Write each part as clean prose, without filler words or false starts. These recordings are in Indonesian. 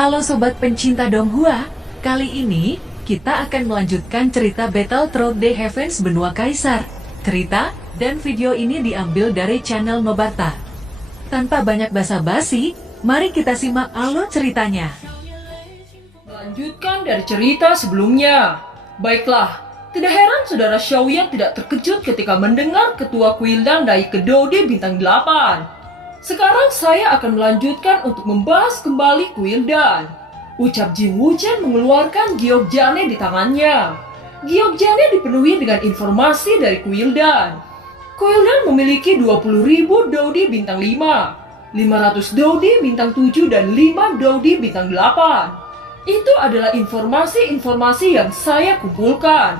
Halo sobat pencinta Donghua, kali ini kita akan melanjutkan cerita Battle Through the Heavens Benua Kaisar. Cerita dan video ini diambil dari channel Mebarta. Tanpa banyak basa-basi, mari kita simak alur ceritanya. Melanjutkan dari cerita sebelumnya. Baiklah, tidak heran saudara Xiaoyan tidak terkejut ketika mendengar ketua Kuildan naik ke Dodi bintang 8. Sekarang saya akan melanjutkan untuk membahas kembali Kuildan. Ucap Jing Wuchen mengeluarkan Gyeokjane di tangannya. Gyeokjane dipenuhi dengan informasi dari Kuildan. Kuildan memiliki 20.000 Dodi bintang 5, 500 Dodi bintang 7 dan 5 Dodi bintang 8. Itu adalah informasi-informasi yang saya kumpulkan.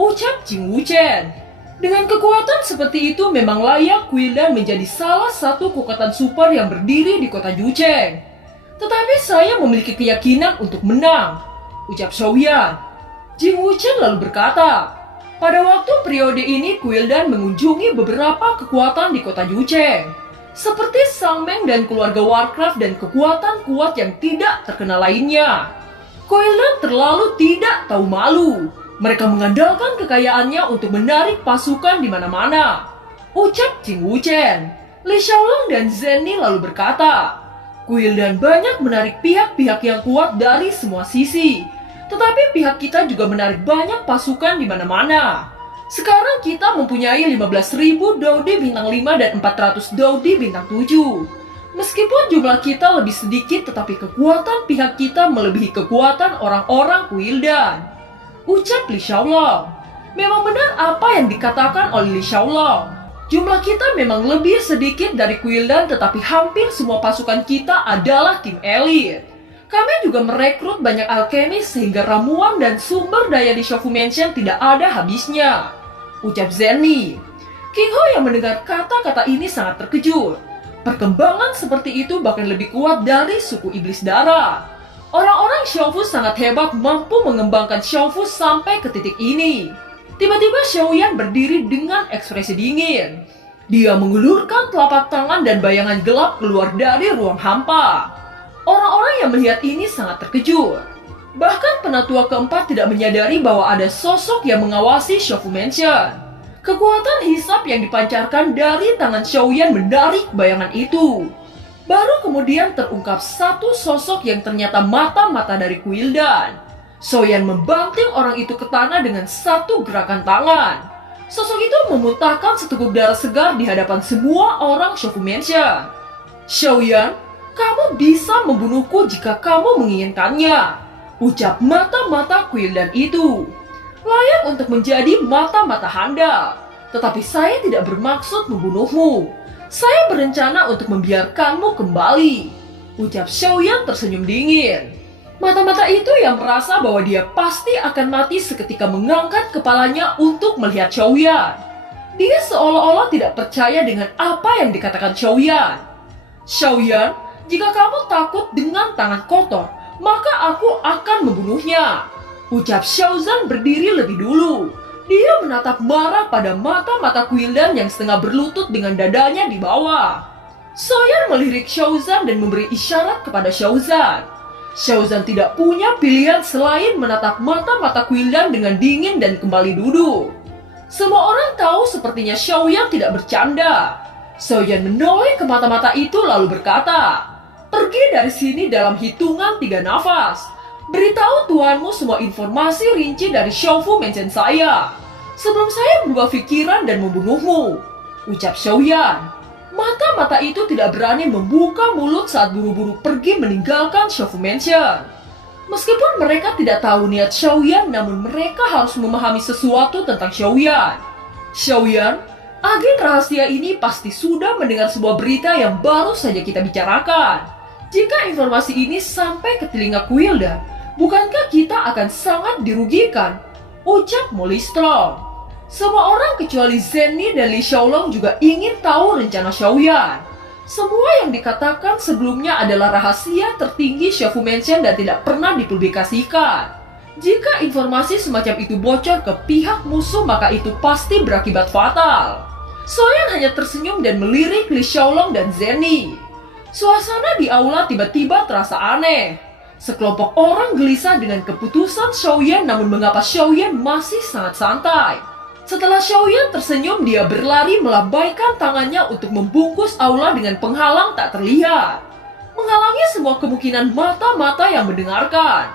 Ucap Jing Wuchen. Dengan kekuatan seperti itu memang layak Kuildan menjadi salah satu kekuatan super yang berdiri di kota Yucheng. Tetapi saya memiliki keyakinan untuk menang, ucap Xiaoyan. Jing Wuchen lalu berkata, pada waktu periode ini Kuildan mengunjungi beberapa kekuatan di kota Yucheng, seperti Sangmeng dan keluarga Warcraft dan kekuatan kuat yang tidak terkenal lainnya. Kuildan terlalu tidak tahu malu. Mereka mengandalkan kekayaannya untuk menarik pasukan di mana-mana, ucap Jing Wuchen. Li Xiaolong dan Zenny lalu berkata, Kuildan banyak menarik pihak-pihak yang kuat dari semua sisi, tetapi pihak kita juga menarik banyak pasukan di mana-mana. Sekarang kita mempunyai 15.000 Dodi bintang 5 dan 400 Dodi bintang 7. Meskipun jumlah kita lebih sedikit, tetapi kekuatan pihak kita melebihi kekuatan orang-orang Kuildan, ucap Li Xiaolong. Memang benar apa yang dikatakan oleh Li Xiaolong. Jumlah kita memang lebih sedikit dari Kuildan, tetapi hampir semua pasukan kita adalah tim elit. Kami juga merekrut banyak alkemis sehingga ramuan dan sumber daya di Shofu Mansion tidak ada habisnya, ucap Zenny. King Ho yang mendengar kata-kata ini sangat terkejut. Perkembangan seperti itu bahkan lebih kuat dari suku iblis darah. Orang-orang Xiaofu sangat hebat mampu mengembangkan Xiaofu sampai ke titik ini. Tiba-tiba Xiaoyan berdiri dengan ekspresi dingin. Dia mengulurkan telapak tangan dan bayangan gelap keluar dari ruang hampa. Orang-orang yang melihat ini sangat terkejut. Bahkan penatua keempat tidak menyadari bahwa ada sosok yang mengawasi Shofu Mansion. Kekuatan hisap yang dipancarkan dari tangan Xiaoyan menarik bayangan itu. Baru kemudian terungkap satu sosok yang ternyata mata-mata dari Kuildan. Xiaoyan membanting orang itu ke tanah dengan satu gerakan tangan. Sosok itu memuntahkan seteguk darah segar di hadapan semua orang Shofu Mansion. Xiaoyan, kamu bisa membunuhku jika kamu menginginkannya, ucap mata-mata Kuildan itu. Layak untuk menjadi mata-mata handal, tetapi saya tidak bermaksud membunuhmu. Saya berencana untuk membiarkanmu kembali, ucap Xiaoyan tersenyum dingin. Mata-mata itu yang merasa bahwa dia pasti akan mati seketika mengangkat kepalanya untuk melihat Xiaoyan. Dia seolah-olah tidak percaya dengan apa yang dikatakan Xiaoyan. Xiaoyan, jika kamu takut dengan tangan kotor, maka aku akan membunuhnya, ucap Xiaozan berdiri lebih dulu. Dia menatap marah pada mata-mata Kuildan yang setengah berlutut dengan dadanya di bawah. Xiaoyan melirik Xiaozan dan memberi isyarat kepada Xiaozan. Xiaozan tidak punya pilihan selain menatap mata-mata Kuildan dengan dingin dan kembali duduk. Semua orang tahu sepertinya Xiaoyan tidak bercanda. Xiaoyan menoleh ke mata-mata itu lalu berkata, pergi dari sini dalam hitungan 3 nafas. Beritahu tuanmu semua informasi rinci dari Shofu Mansion saya, sebelum saya berubah pikiran dan membunuhmu, ucap Xiaoyan. Mata-mata itu tidak berani membuka mulut saat buru-buru pergi meninggalkan Shofu Mansion. Meskipun mereka tidak tahu niat Xiaoyan, namun mereka harus memahami sesuatu tentang Xiaoyan. Xiaoyan, agen rahasia ini pasti sudah mendengar sebuah berita yang baru saja kita bicarakan. Jika informasi ini sampai ke telinga Kuildan, bukankah kita akan sangat dirugikan, ucap Molly Strong. Semua orang kecuali Zenny dan Li Xiaolong juga ingin tahu rencana Xiaoyan. Semua yang dikatakan sebelumnya adalah rahasia tertinggi Shofu Mansion dan tidak pernah dipublikasikan. Jika informasi semacam itu bocor ke pihak musuh, maka itu pasti berakibat fatal. Xiaoyan hanya tersenyum dan melirik Li Xiaolong dan Zenny. Suasana di aula tiba-tiba terasa aneh. Sekelompok orang gelisah dengan keputusan Xiaoyan, namun mengapa Xiaoyan masih sangat santai? Setelah Xiaoyan tersenyum, dia berlari melambaikan tangannya untuk membungkus aula dengan penghalang tak terlihat, menghalangi semua kemungkinan mata-mata yang mendengarkan.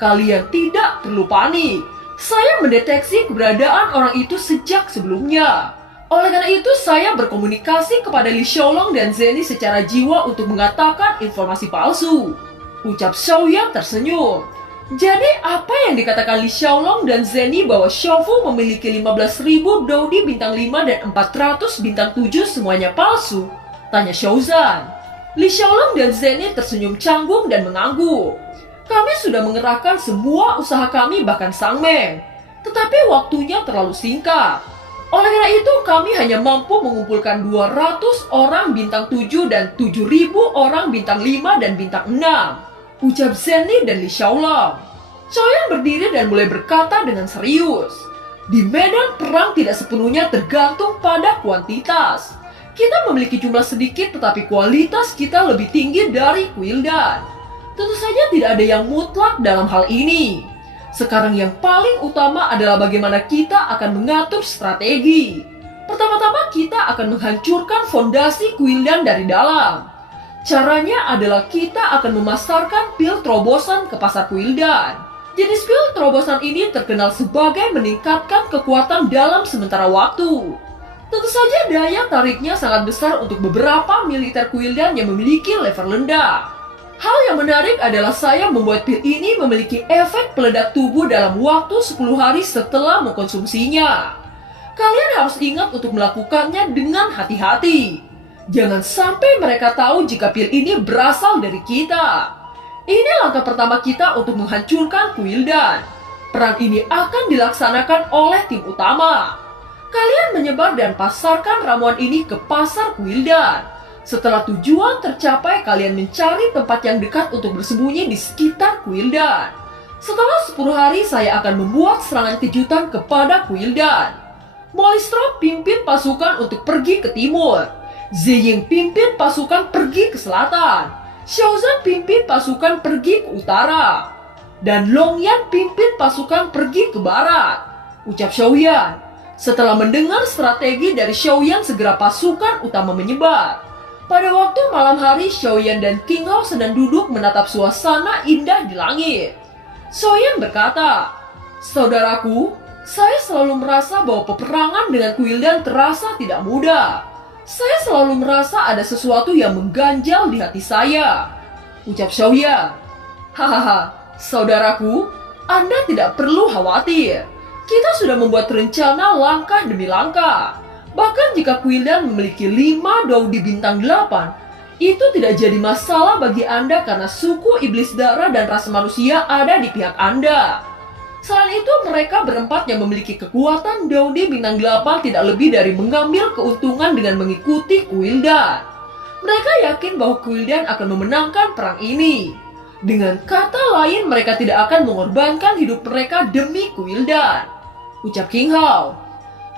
Kalian tidak perlu panik. Saya mendeteksi keberadaan orang itu sejak sebelumnya. Oleh karena itu, saya berkomunikasi kepada Li Xiaolong dan Zenny secara jiwa untuk mengatakan informasi palsu. Ucap Xiaoyan tersenyum. Jadi apa yang dikatakan Li Xiaolong dan Zenny bahwa Xiaofu memiliki 15.000 Dodi bintang 5 dan 400 bintang 7 semuanya palsu? Tanya Xiaozan. Li Xiaolong dan Zenny tersenyum canggung dan mengangguk. Kami sudah mengerahkan semua usaha kami, bahkan Sang Meng. Tetapi waktunya terlalu singkat. Oleh karena itu, kami hanya mampu mengumpulkan 200 orang bintang 7 dan 7.000 orang bintang 5 dan bintang 6. Ucap Zenny dan Li Xiaolong. Xiaoyan berdiri dan mulai berkata dengan serius. Di medan perang tidak sepenuhnya tergantung pada kuantitas. Kita memiliki jumlah sedikit tetapi kualitas kita lebih tinggi dari Quildan. Tentu saja tidak ada yang mutlak dalam hal ini. Sekarang yang paling utama adalah bagaimana kita akan mengatur strategi. Pertama-tama kita akan menghancurkan fondasi Quildan dari dalam. Caranya adalah kita akan memasarkan pil terobosan ke pasar Quildan. Jenis pil terobosan ini terkenal sebagai meningkatkan kekuatan dalam sementara waktu. Tentu saja daya tariknya sangat besar untuk beberapa militer Quildan yang memiliki level rendah. Hal yang menarik adalah saya membuat pil ini memiliki efek peledak tubuh dalam waktu 10 hari setelah mengkonsumsinya. Kalian harus ingat untuk melakukannya dengan hati-hati. Jangan sampai mereka tahu jika pil ini berasal dari kita. Ini langkah pertama kita untuk menghancurkan Quildan. Perang ini akan dilaksanakan oleh tim utama. Kalian menyebar dan pasarkan ramuan ini ke pasar Quildan. Setelah tujuan tercapai, kalian mencari tempat yang dekat untuk bersembunyi di sekitar Quildan. Setelah 10 hari, saya akan membuat serangan kejutan kepada Quildan. Molistra pimpin pasukan untuk pergi ke timur. Ziying pimpin pasukan pergi ke selatan. Xiaozan pimpin pasukan pergi ke utara. Dan Longyan pimpin pasukan pergi ke barat. Ucap Xiaoyan. Setelah mendengar strategi dari Xiaoyan, segera pasukan utama menyebar. Pada waktu malam hari, Xiaoyan dan King Hao sedang duduk menatap suasana indah di langit. Xiaoyan berkata, Saudaraku, saya selalu merasa bahwa peperangan dengan Quildan terasa tidak mudah. Saya selalu merasa ada sesuatu yang mengganjal di hati saya. Ucap Xiaoyan. Hahaha, saudaraku, Anda tidak perlu khawatir. Kita sudah membuat rencana langkah demi langkah. Bahkan jika Quildan memiliki 5 Dodi bintang 8, itu tidak jadi masalah bagi Anda karena suku iblis darah dan ras manusia ada di pihak Anda. Selain itu, mereka berempat yang memiliki kekuatan Dodi bintang 8 tidak lebih dari mengambil keuntungan dengan mengikuti Quildan. Mereka yakin bahwa Quildan akan memenangkan perang ini. Dengan kata lain, mereka tidak akan mengorbankan hidup mereka demi Quildan. Ucap King Hao.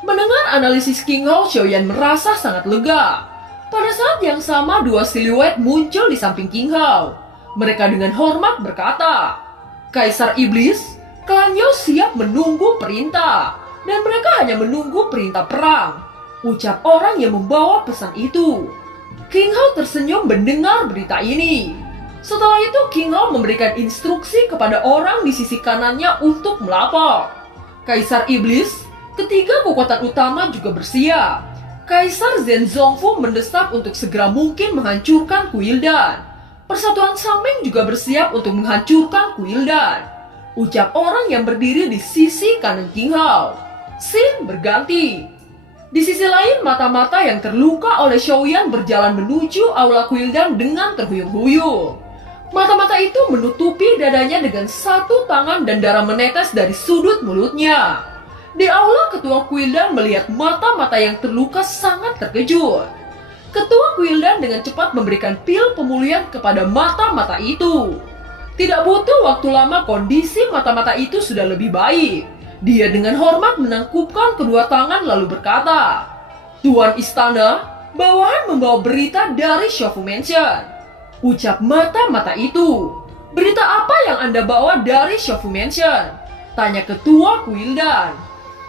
Mendengar analisis King Hao, Xiaoyan merasa sangat lega. Pada saat yang sama, dua siluet muncul di samping King Hao. Mereka dengan hormat berkata, Kaisar Iblis, Klan Yao siap menunggu perintah, dan mereka hanya menunggu perintah perang. Ucap orang yang membawa pesan itu. King Hao tersenyum mendengar berita ini. Setelah itu, King Hao memberikan instruksi kepada orang di sisi kanannya untuk melapor. Kaisar Iblis, ketiga kekuatan utama juga bersiap. Kaisar Zhen Zongfu mendesak untuk segera mungkin menghancurkan Quildan. Persatuan Sang Meng juga bersiap untuk menghancurkan Quildan. Ucap orang yang berdiri di sisi kanan King Hao. Scene berganti. Di sisi lain, mata-mata yang terluka oleh Xiaoyan berjalan menuju aula Quildan dengan terhuyung-huyung. Mata-mata itu menutupi dadanya dengan satu tangan dan darah menetes dari sudut mulutnya. Di aula, Ketua Quildan melihat mata-mata yang terluka sangat terkejut. Ketua Quildan dengan cepat memberikan pil pemulihan kepada mata-mata itu. Tidak butuh waktu lama, kondisi mata-mata itu sudah lebih baik. Dia dengan hormat menangkupkan kedua tangan lalu berkata, Tuan Istana, bawahan membawa berita dari Shofu Mansion. Ucap mata-mata itu. Berita apa yang Anda bawa dari Shofu Mansion? Tanya ketua Quildan.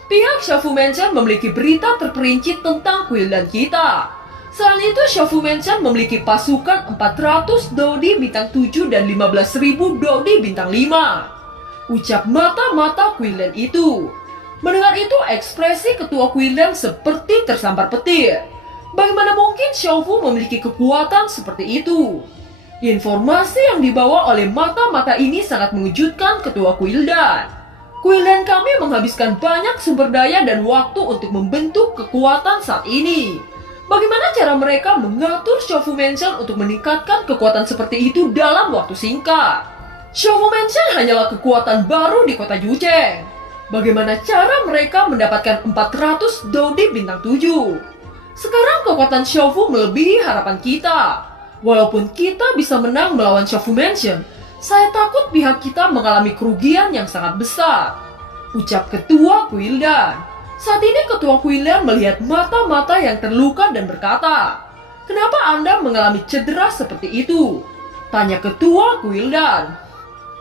Pihak Shofu Mansion memiliki berita terperinci tentang Quildan kita. Selain itu, Shofu Mansion memiliki pasukan 400 Dodi bintang 7 dan 15.000 Dodi bintang 5. Ucap mata-mata Quildan itu. Mendengar itu, ekspresi ketua Quildan seperti tersambar petir. Bagaimana mungkin Shofu memiliki kekuatan seperti itu? Informasi yang dibawa oleh mata-mata ini sangat mengejutkan ketua Quildan. Quildan kami menghabiskan banyak sumber daya dan waktu untuk membentuk kekuatan saat ini. Bagaimana cara mereka mengatur Shofu Mansion untuk meningkatkan kekuatan seperti itu dalam waktu singkat? Shofu Mansion hanyalah kekuatan baru di kota Yucheng. Bagaimana cara mereka mendapatkan 400 Dodi bintang 7? Sekarang kekuatan Shofu melebihi harapan kita. Walaupun kita bisa menang melawan Shofu Mansion, saya takut pihak kita mengalami kerugian yang sangat besar. Ucap ketua Quildan. Saat ini ketua Quildan melihat mata-mata yang terluka dan berkata, "Kenapa Anda mengalami cedera seperti itu?" Tanya ketua Quildan.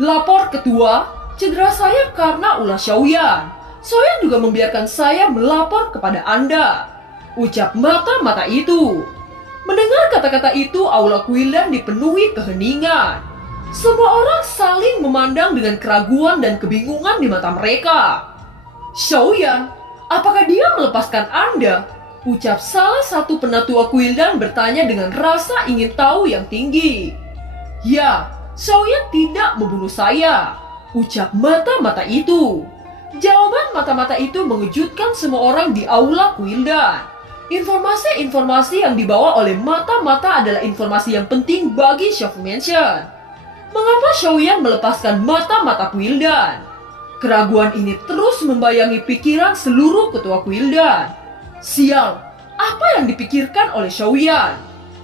Lapor ketua, "Cedera saya karena ulah Xiaoyan. Xiaoyan juga membiarkan saya melapor kepada Anda." Ucap mata-mata itu. Mendengar kata-kata itu, aula Quildan dipenuhi keheningan. Semua orang saling memandang dengan keraguan dan kebingungan di mata mereka. "Xiaoyan, apakah dia melepaskan Anda?" Ucap salah satu penatua Quildan bertanya dengan rasa ingin tahu yang tinggi. "Ya, Xiaoyan tidak membunuh saya." Ucap mata-mata itu. Jawaban mata-mata itu mengejutkan semua orang di aula Quildan. Informasi-informasi yang dibawa oleh mata-mata adalah informasi yang penting bagi Shofu Mansion. Mengapa Xiaoyan melepaskan mata-mata Quildan? Keraguan ini terus membayangi pikiran seluruh ketua Quildan. Sial, apa yang dipikirkan oleh Xiaoyan?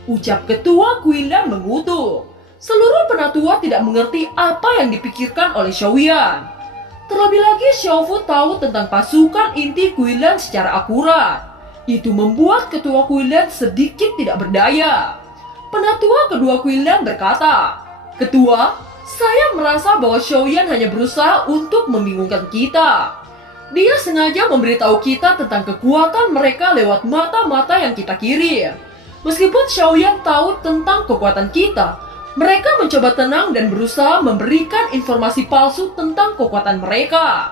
Ucap ketua Quildan mengutuk. Seluruh penatua tidak mengerti apa yang dipikirkan oleh Xiaoyan. Terlebih lagi, Xiaofu tahu tentang pasukan inti Quildan secara akurat. Itu membuat ketua Quildan sedikit tidak berdaya. Penatua kedua Quildan berkata, "Ketua, saya merasa bahwa Xiaoyan hanya berusaha untuk membingungkan kita. Dia sengaja memberitahu kita tentang kekuatan mereka lewat mata-mata yang kita kirim. Meskipun Xiaoyan tahu tentang kekuatan kita, mereka mencoba tenang dan berusaha memberikan informasi palsu tentang kekuatan mereka."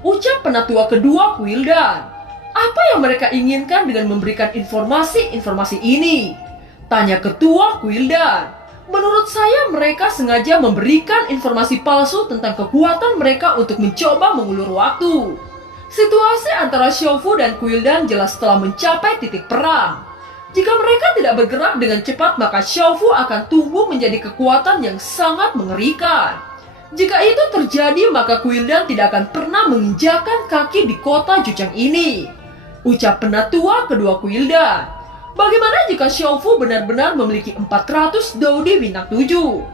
Ucap penatua kedua Quildan. Apa yang mereka inginkan dengan memberikan informasi-informasi ini? Tanya ketua Quildan. Menurut saya mereka sengaja memberikan informasi palsu tentang kekuatan mereka untuk mencoba mengulur waktu. Situasi antara Shofu dan Quildan jelas telah mencapai titik perang. Jika mereka tidak bergerak dengan cepat, maka Shofu akan tumbuh menjadi kekuatan yang sangat mengerikan. Jika itu terjadi, maka Quildan tidak akan pernah menginjakan kaki di kota Yucheng ini. Ucap penatua kedua Quildan. Bagaimana jika Shofu benar-benar memiliki 400 Dodi bintang 7?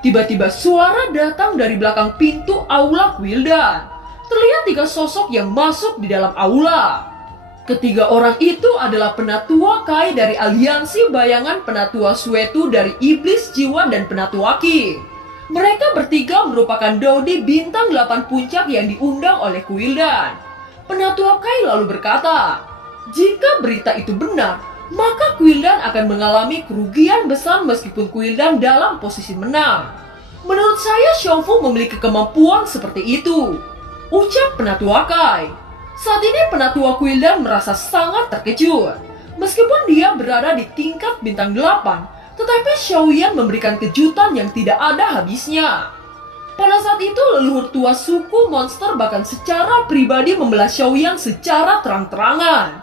Tiba-tiba suara datang dari belakang pintu aula Quildan. Terlihat 3 sosok yang masuk di dalam aula. Ketiga orang itu adalah penatua Kai dari aliansi bayangan penatua Suetu dari Iblis Jiwa dan penatua Qi. Mereka bertiga merupakan Dodi bintang 8 puncak yang diundang oleh Quildan. Penatua Kai lalu berkata, "Jika berita itu benar, maka Quildan akan mengalami kerugian besar meskipun Quildan dalam posisi menang. Menurut saya Shofu memiliki kemampuan seperti itu." Ucap penatua Kai. Saat ini penatua Quildan merasa sangat terkejut. Meskipun dia berada di tingkat bintang 8, tetapi Xiaoyan memberikan kejutan yang tidak ada habisnya. Pada saat itu leluhur tua suku monster bahkan secara pribadi membelah Xiaoyan secara terang-terangan.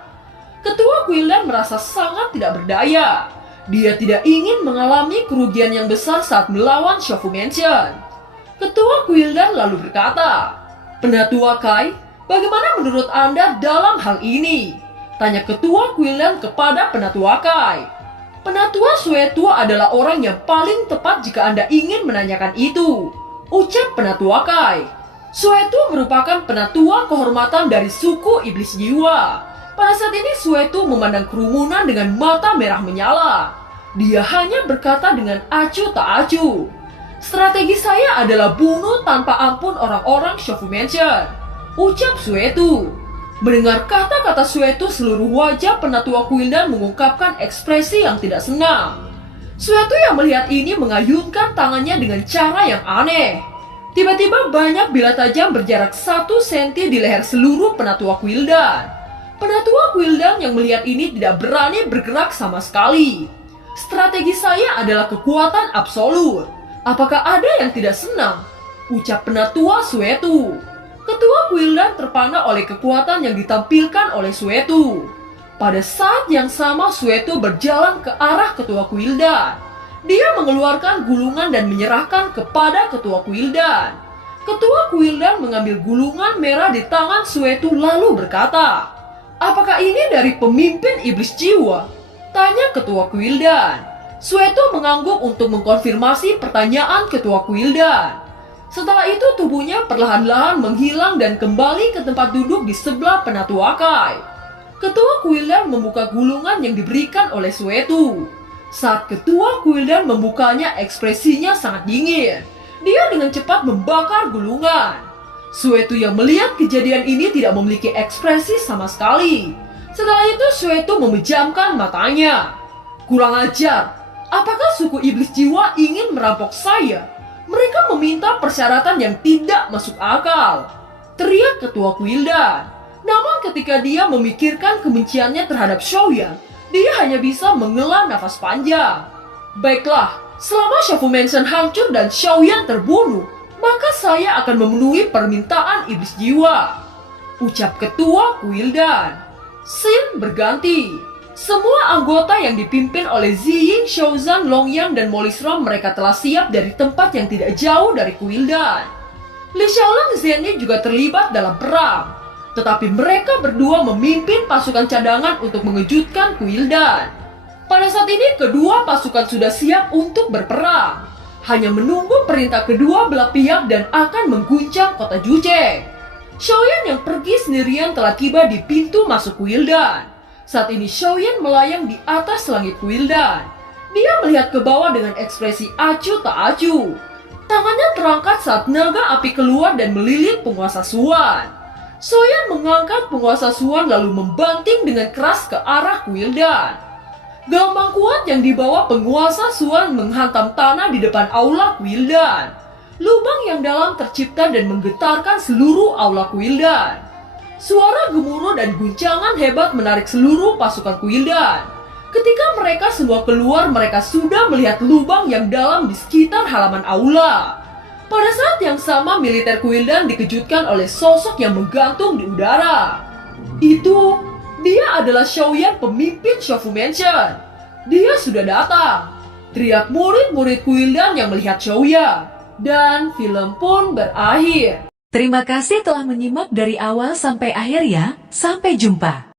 Ketua Quildan merasa sangat tidak berdaya. Dia tidak ingin mengalami kerugian yang besar saat melawan Shofu Mansion. Ketua Quildan lalu berkata, "Penatua Kai, bagaimana menurut Anda dalam hal ini?" Tanya ketua Quildan kepada penatua Kai. Penatua Suetu adalah orang yang paling tepat jika Anda ingin menanyakan itu. Ucap penatua Kai. Suetu merupakan penatua kehormatan dari suku Iblis Jiwa. Pada saat ini Suetu memandang kerumunan dengan mata merah menyala. Dia hanya berkata dengan acuh tak acuh, Strategi saya adalah bunuh tanpa ampun orang-orang Shofu Mansion, ucap Suetu. Mendengar kata-kata Suetu, seluruh wajah penatua Quildan mengungkapkan ekspresi yang tidak senang. Suetu yang melihat ini mengayunkan tangannya dengan cara yang aneh. Tiba-tiba banyak bila tajam berjarak 1 senti di leher seluruh penatua Quildan. Penatua Quildan yang melihat ini tidak berani bergerak sama sekali. Strategi saya adalah kekuatan absolut. Apakah ada yang tidak senang? Ucap penatua Suetu. Ketua Quildan terpana oleh kekuatan yang ditampilkan oleh Suetu. Pada saat yang sama Suetu berjalan ke arah ketua Quildan. Dia mengeluarkan gulungan dan menyerahkan kepada ketua Quildan. Ketua Quildan mengambil gulungan merah di tangan Suetu lalu berkata, "Apakah ini dari pemimpin iblis jiwa?" Tanya ketua Quildan. Suetu mengangguk untuk mengkonfirmasi pertanyaan ketua Quildan. Setelah itu tubuhnya perlahan-lahan menghilang dan kembali ke tempat duduk di sebelah penatua Kai. Ketua Quildan membuka gulungan yang diberikan oleh Suetu. Saat ketua Quildan membukanya, ekspresinya sangat dingin. Dia dengan cepat membakar gulungan. Suetu yang melihat kejadian ini tidak memiliki ekspresi sama sekali. Setelah itu Suetu memejamkan matanya. "Kurang ajar, apakah suku iblis jiwa ingin merampok saya? Mereka meminta persyaratan yang tidak masuk akal," teriak ketua Quildan. Namun ketika dia memikirkan kebenciannya terhadap Shoyan, dia hanya bisa menghela nafas panjang. "Baiklah, selama Shofu Mansion hancur dan Shoyan terbunuh, maka saya akan memenuhi permintaan iblis jiwa," ucap ketua Quildan. Scene berganti. Semua anggota yang dipimpin oleh Ziying, Shouzan, Longyang, dan Molisrom mereka telah siap dari tempat yang tidak jauh dari Quildan. Li Xiaolang Zenny juga terlibat dalam perang, tetapi mereka berdua memimpin pasukan cadangan untuk mengejutkan Quildan. Pada saat ini kedua pasukan sudah siap untuk berperang, hanya menunggu perintah kedua belah pihak dan akan mengguncang kota Jujeng. Shoyan yang pergi sendirian telah tiba di pintu masuk Quildan. Saat ini Shoyan melayang di atas langit Quildan. Dia melihat ke bawah dengan ekspresi acuh tak acuh. Tangannya terangkat saat naga api keluar dan melilit penguasa Suan. Shoyan mengangkat penguasa Suan lalu membanting dengan keras ke arah Quildan. Gelombang kuat yang dibawa penguasa Suan menghantam tanah di depan aula Quildan. Lubang yang dalam tercipta dan menggetarkan seluruh aula Quildan. Suara gemuruh dan guncangan hebat menarik seluruh pasukan Quildan. Ketika mereka semua keluar, mereka sudah melihat lubang yang dalam di sekitar halaman aula. Pada saat yang sama, militer Quildan dikejutkan oleh sosok yang menggantung di udara. Itu, dia adalah Shoyan, pemimpin Shofu Mansion. Dia sudah datang, teriak murid-murid Quildan yang melihat Shoyan. Dan film pun berakhir. Terima kasih telah menyimak dari awal sampai akhir ya. Sampai jumpa.